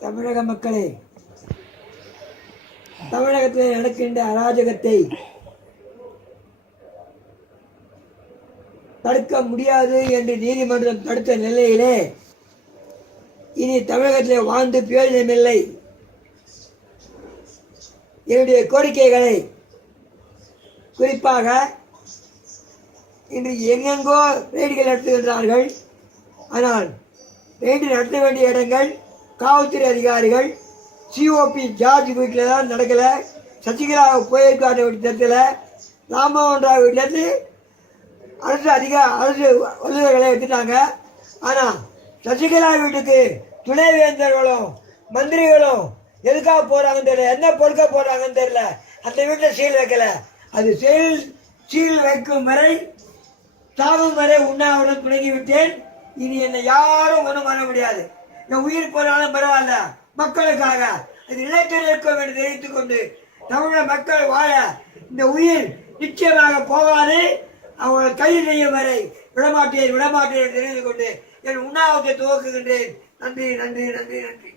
தமிழக மக்களே தமிழகத்தில் நடக்கின்ற அராஜகத்தை தடுக்க முடியாது என்று நீதிமன்றம் தடுத்த நிலையிலே இனி தமிழகத்தில் வாழ்ந்து பிரயோஜனமில்லை என்னுடைய கோரிக்கைகளை குறிப்பாக இன்று எங்கெங்கோ ரெய்டுகள் நடத்துகின்றார்கள். ஆனால் ரெய்டு நடத்த வேண்டிய இடங்கள் காவல்துறை அதிகாரிகள் சிஓபி ஜார்ஜ் வீட்டில் தான் நடக்கலை. சசிகலா போயிருக்காத வீட்டில் ராமமோகன் ராவ் வீட்டிலேருந்து அரசு அதிக அரசு வல்லுநர்களை எடுத்துட்டாங்க. ஆனால் சசிகலா வீட்டுக்கு துணைவேந்தர்களும் மந்திரிகளும் எதுக்காக போகிறாங்கன்னு தெரியல. என்ன பொறுக்க போகிறாங்கன்னு தெரியல. அந்த வீட்டில் சீல் வைக்கல. அது சீல் சீல் வைக்கும் வரை சாகும் வரை உண்ணாவிடம் தொடங்கி விட்டேன் இனி என்னை யாரும் ஒன்றும் பண்ண முடியாது. என் உயிர் போனாலும் பரவாயில்ல. மக்களுக்காக. அது நிலைத்து நிற்கும் என்று தெரிவித்துக் கொண்டு தமிழக மக்கள் வாழ இந்த உயிர் நிச்சயமாக போகாது. அவங்களை கைது செய்யும் வரை விடமாட்டேன் விடமாட்டேன் என்று தெரிந்து கொண்டு என் உண்ணாவத்தை துவக்குகின்றேன். நன்றி நன்றி நன்றி நன்றி.